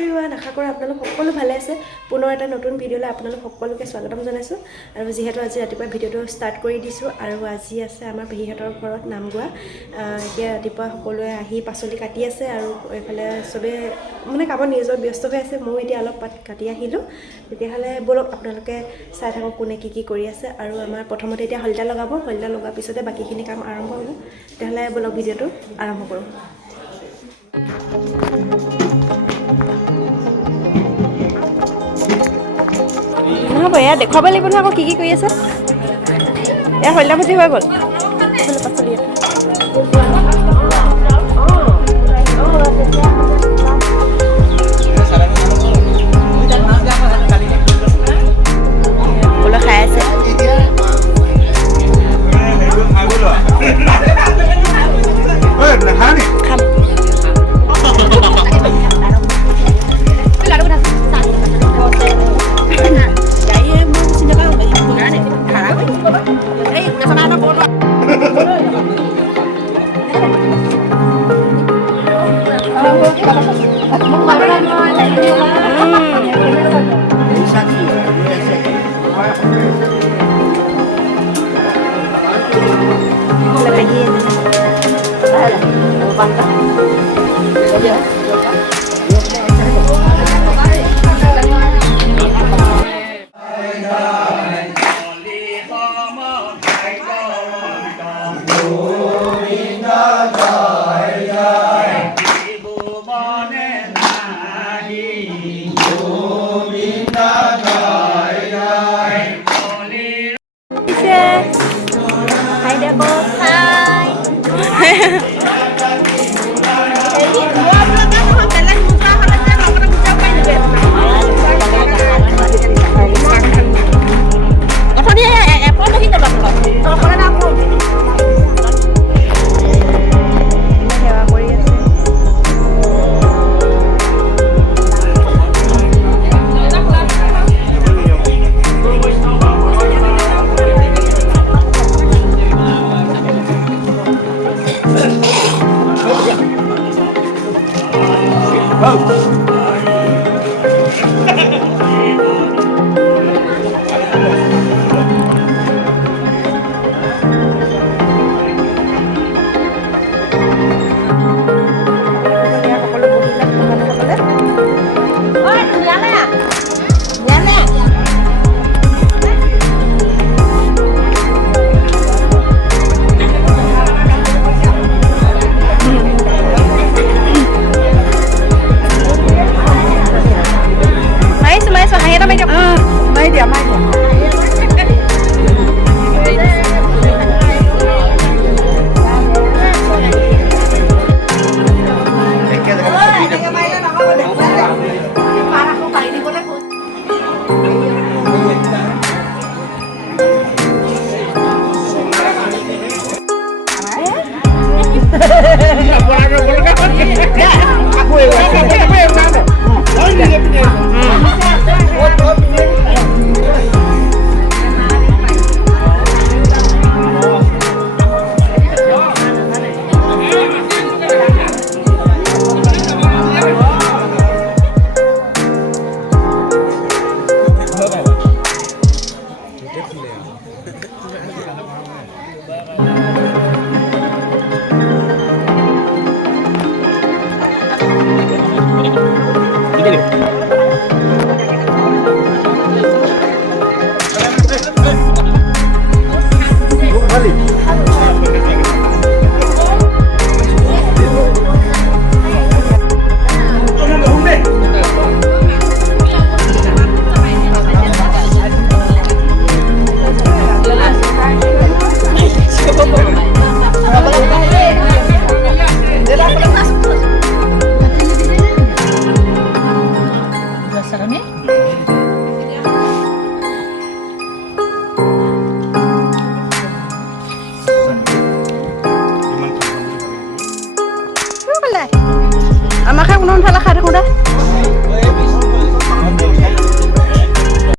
আশা কৰোঁ আপোনালোক সকলো ভালে আছে। পুনৰ এটা নতুন ভিডিঅ'লৈ আপোনালোক সকলোকে স্বাগতম জনাইছোঁ। আৰু যিহেতু আজি ৰাতিপুৱা ভিডিঅ'টো ষ্টাৰ্ট কৰি দিছোঁ আৰু আজি আছে আমাৰ পেহীহঁতৰ ঘৰত নাম গোৱা। এতিয়া ৰাতিপুৱা সকলোৱে আহি পাচলি কাটি আছে আৰু এইফালে চবেই মানে কামত নিজৰ ব্যস্ত হৈ আছে। ময়ো এতিয়া অলপ পাত কাটি আহিলোঁ। তেতিয়াহ'লে ব'লক আপোনালোকে চাই থাকক কোনে কি কৰি আছে। আৰু আমাৰ প্ৰথমতে এতিয়া শলিতা লগাব, শলিতা লগোৱাৰ পিছতে বাকীখিনি কাম আৰম্ভ হ'ব। তেতিয়াহ'লে ব'লক ভিডিঅ'টো আৰম্ভ কৰোঁ। নহ'ব এয়া দেখুৱাব লাগিব নহয় আকৌ কি কৰি আছে। এয়া শলিতা ভুজি হৈ গ'ল। পাচলি সকলোৱে খাই আছে। খাম আমাৰ খাই কোনো ঠাইলৈ খাই থাকোঁ দে।